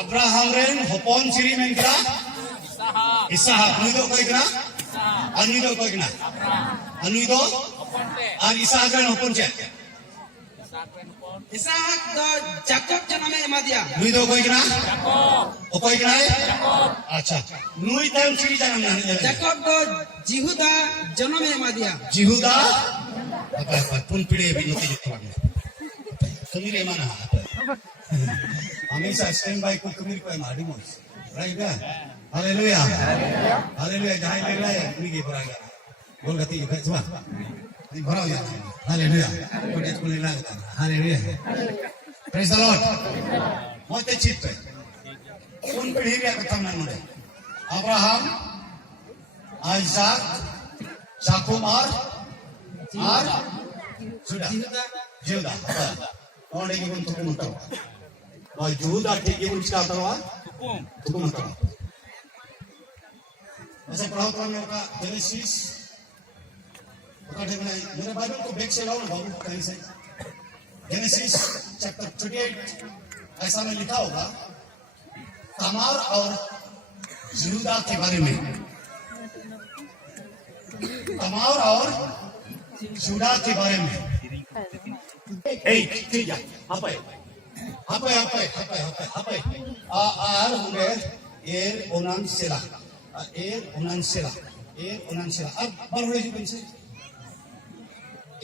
Abraham rain हपन सिरी मेंकरा इसहाक नुई दो कोई कना अनुई दो कोई कना अनुई दो और इसहाक रेन हपन चे इसहाक दो जाकब जन्म एमा दिया नुई दो कोई कना कोई कना है अच्छा नुई तम सिरी जन्म जाकब दो जिहुदा जन्म एमा दिया जिहुदा apa pun pide video ti jotwa kamire mana हमेशा स्टैंड बाय को कमीर को माडी मोस राइट है हालेलुया हालेलुया जहां ले रहा है उन्हीं के परागा बोल गति है सुबह नहीं भरा हो जाता हालेलुया कोटे को ले लगता हालेलुया प्रेज द लॉर्ड मोते चित्त उन पीढ़ी के कथा में नोडे अब्राहम आइजक याकूब और जिहुदा ओंडे की गुण तुकुम अंतर और जिहुदा ठीक की गुण इसका अंतर हुआ तुकुम अंतर ऐसे पढ़ाओ तो हम लोग का जेनेसिस मेरे बाइबल को बैक से लाओ ना बाबू कहीं से जेनेसिस चैप्टर 38 ऐसा में लिखा होगा तमार और जिहुदा के बारे में तमार और जुदा के बारे में ठीक है apa होंगे एर ओनान सेला अब बड़े जी बन से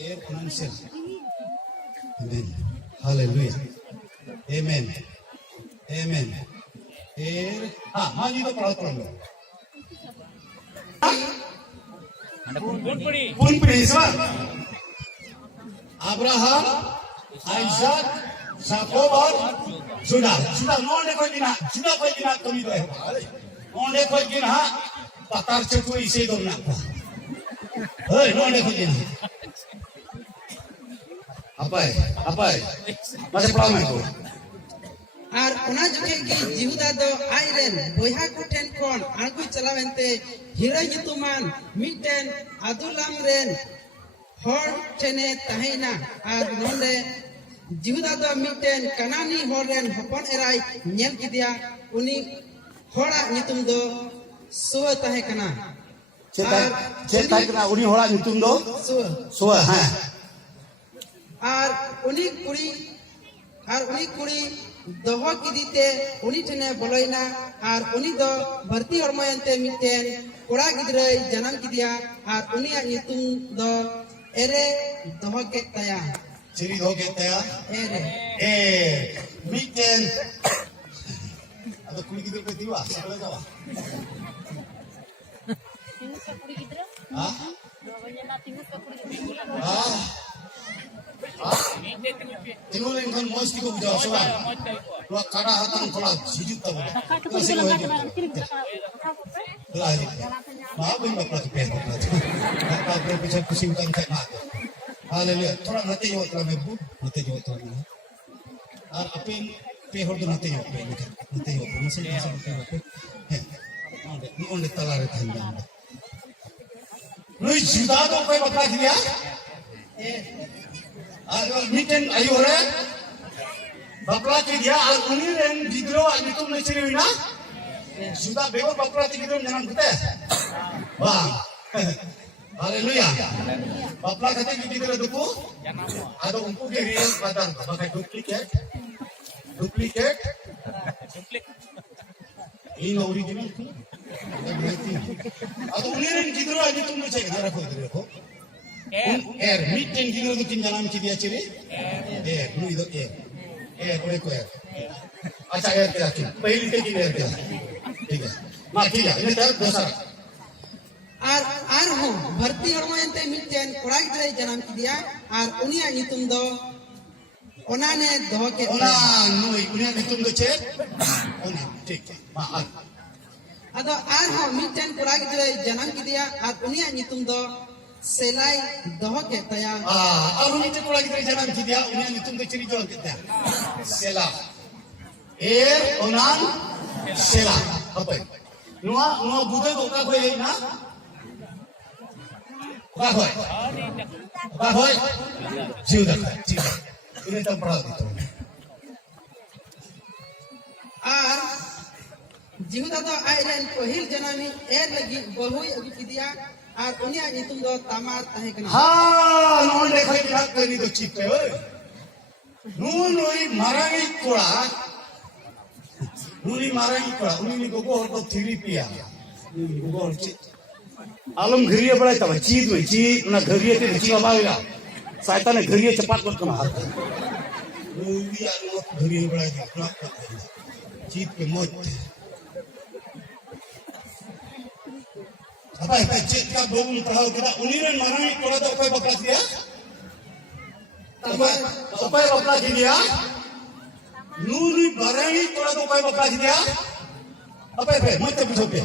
एर ओनान सेला आमेन हालेलुया आमेन आमेन एर माजी तो पढ़ा लो Punpuri Ismail, Abraham, Isaac, Jacob और जुड़ा नॉन कोई दिन कमी तो है नॉन कोई दिन पतार से कोई इसे दो ना नॉन कोई दिन apa masih pelawan itu আর ওনা যুগে কি জিহুদা দো আইরেন বইহা কোঠেন কোন আগুই চালাবেনতে হিরো নিতুমান মিটেন আদুলাম রেন হর টেনে তাহেনা আর নলে জিহুদা দো মিটেন কানানি হর রেন হপন এরাই নেল কিদিয়া উনি হড়া নিতুম দো সুয়া তাহে কানা চেতা কনা উনি হড়া নিতুম দো সুয়া হ্যাঁ আর উনি কুড়ি दोहो की दीते उनी ठने बोलोइना और उनी दो भर्ती हरमयंते मिटेन कोड़ा गिद्रे जन्म की दिया और उनी नितुम दो एरे दोहो के तया चिरी दोहो के तया एरे मिटेन अब कुड़ी गिद्रे पे दिवा सकले जावा हां tinggal dengan mos di kubur jauh soal, dua kada hatan kola sijut tahu, masih kau hidup, lagi, maaf ini bapak tu pihak bapak tu, bapak berbicara pusing utang saya mat, haleluya, thora nanti jawab terang ibu, nanti jawab terang ini, apa yang pihak tu nanti jawab, masih jawab, ni on talar tanda, lu juda tu apa bapak dia? मिटेन आयु रे बापला के दिया और उन्हीं रे गिद्रो आदमी तुम नहीं चले ना जुदा बेगो बापला के गिद्रो जन्म करते वाह हालेलुया बापला कहते हैं गिद्रो दुको ada umpu के रियल बादाम pakai duplicate ini original tu ada उन्हीं रे गिद्रो आदमी तुम नहीं चले जरा देखो meeting गिद्रो तो किन जन्म की दिया चले नुई दो कोड़े को अच्छा क्या पहली टेकी क्या ठीक है ठीक है ini dah dosa আর হো ভর্তি হরময়ন্তে মিটেন কোড়া गिद्रे जन्म की दिया और उनिया नितुम दो ओनाने दोहो के ओना नुई उनिया नितुम दो चे ओना ठीक है माफ अदो आर हो मिटेन कोड़ा गिद्रे जन्म की दिया और उनिया नितुम दो सेलाई दोहो के तया और उन्हीं के कोड़ा गिद्रे जन्म की दिया उनिया नितुम दो चरी जोन के सेला ओनान सेला apa नुआ बुदे को का कोई ना Bahoy, Judah, ini tempat itu. जिहुदा दो आइरेन पहिल जनानी एर लगी बहुई अगु किदिया और उनिया नितुम दो तमार ताहे कना हाँ नॉन देखा कि बात करनी तो ठीक है नून वही मारांगी कोड़ा नूनी मारांगी कोड़ा उन्हीं को और तो थ्री पिया को और आलम घरिया बड़ा था चीज में चीज ना घरिया ते चीज बाबा साइता ने घरिया चपात मत कमा नूनी आलम घरिया बड़ा था चीज के मौत apa cik ka belum tahu kita uniran marang kola to koy bakla dia apa bakla dia nuri barangi kola to koy bakla dia apa mate bujoke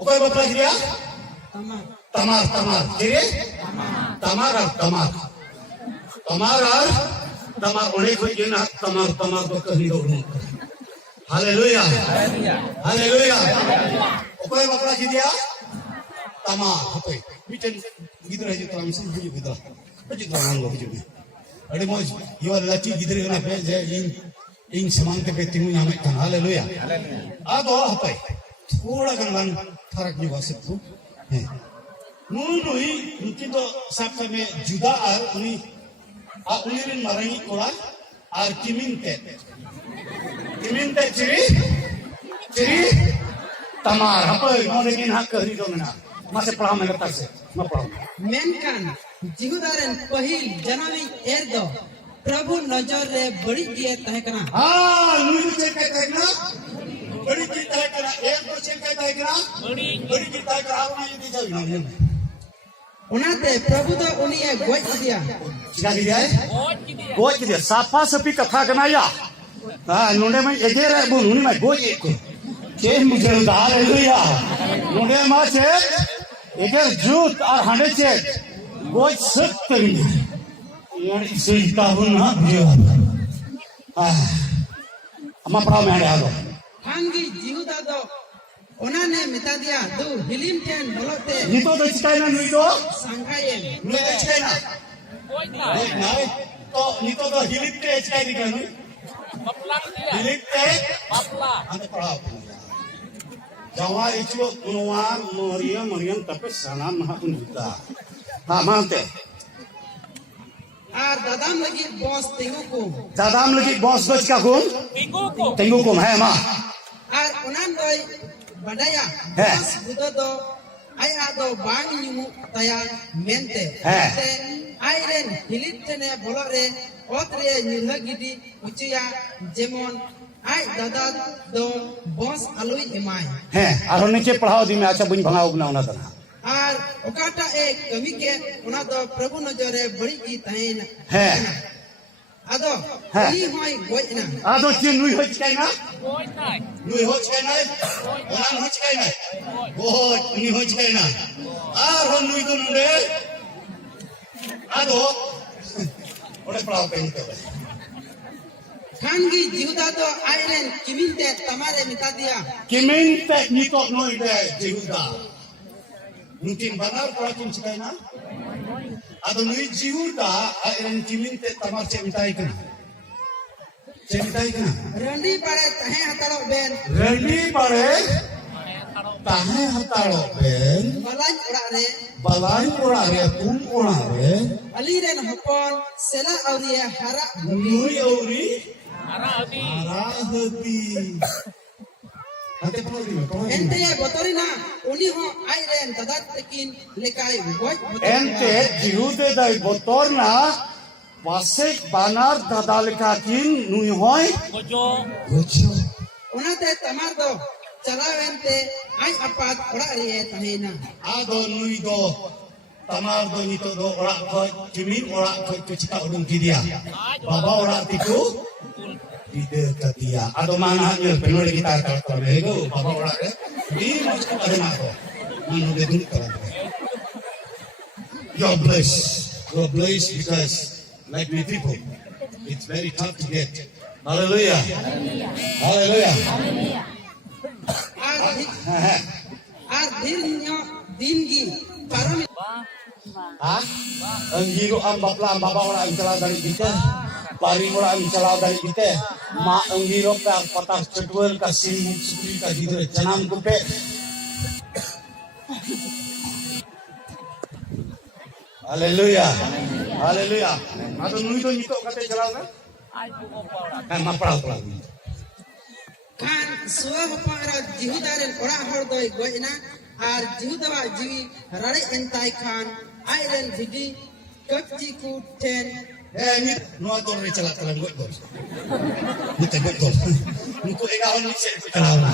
koy bakla dia tamar jadi tamar oleh koy jena tamar to kahni do haleluya koy bakla dia Tama, apa? Macam gitu aja tuh langsung hujung gitu. Hujung tuh anggo hujungnya. Ada mau jual lagi gitu kan apa? Jadi ing semangat petimu nyampe kan. Haleluya. Ada apa? Thora kan lan farak juga sebtu. Nunui mungkin tuh sabta me juda ar uni ulirin marangi kola ar kiminte ciri tamar apa? Mau bikin hak kehri dong na. masih paham mengerti sih, nggak paham. Menkan, jihudaran pahil janami erdo, Prabhu nazar re badi dia tahe kana. Nuri cek tahe kana, badi dia tahe kana, erdo cek tahe kana, badi dia tahe kana, apa yang dia jawab? Unate Prabhu to unia goj dia. Cina dia? Goj dia. Sapa sepi kata kana ya? Nunde mai ejera bu, nuni mai goj ikut. Cek muncul dah itu ya. Nunde mai cek. Eger jut ar hande cek goj sakte ni yaar ise tahun na bhiyo amma pura mein ado hangi jihuda do onane meta dia do hilim ten bolote nito do chikai na nui do sangayen nui do chikai na goj na to nito do hilim te chikai di kan bapla hilim te bapla ante pura Jawa itu nuan meriam tapi sanam maha unita. Mante. Ar dadam lagi bos tengukum. Dadam lagi bos do cikakum? Tengukum hai ma. Ar unan doi badaya. Bos budo do ay ado bang nyumu taya mente. Airen hilit tene bolore otre nyurha gidi uciya jemon Ay dada do bos alui emai. Aron niche पढ़ाओ दी में अच्छा बुन भंगाओ गुना उना तना. Ar okata ek kami ke una do Prabhu nazare badi ki tahin. Ado ni hoi goj na. Ado chin nui hoi chikai na? Nui hoi chikai na? Onan hoi chikai na? Goj nui hoi chikai na. Aron nui do nunde. Ado ore पढ़ाओ पे निकल. Kangi jihuda do airen kiminte tamare mita dia. Kiminte nito noi de jihuda. Mungkin benar kalau kim cikai na? Atau nui jihuda airen kiminte tamar cintai kan? Cintai kan? Rendi pare tahe hatalo ben. Rendi pare tahe hatalo ben. Balai ora re tum ora re. Aliren hopon sela aurie hara. Nui auri. Arahati. Ante pori. Ente botorina uni ho airen dadat tekin lekai goj. Ente jihude dai botorna pasek banar dadalekakin nui hoi. Gojo. Unate tamar do chalawente ai apat ora re tahena. Ado nui do tamar do nito do ora koi kimin ora koi kucita udung kidia. Baba ora tiku. Ide katia. Ado mana hanya penuh kita kalau bego baba ora re. Di macam ada nako. Manu de dulu kalau. God bless because like we people, it's very tough to get. Hallelujah. Hallelujah. Ar dingi param. Ang hiro ang bapla ang baba ora ang tala dari kita. Pari mula mencela dari kita, mak enggirok ka patah ceduel ka simbuk sukri ka gitu janam kupe. Haleluya, haleluya. Atau nui tu nyito kata jalan kan? Mapral pral. kan suwa hopara jihudaren ora hor doi goina ar jihudawa jiwi rare entai kan airen vidi kapji ku ten Ni nuat tu orang celak telan gue tu. Ni tebet tu. Ni ku ega orang ni cek tu. Haleluya.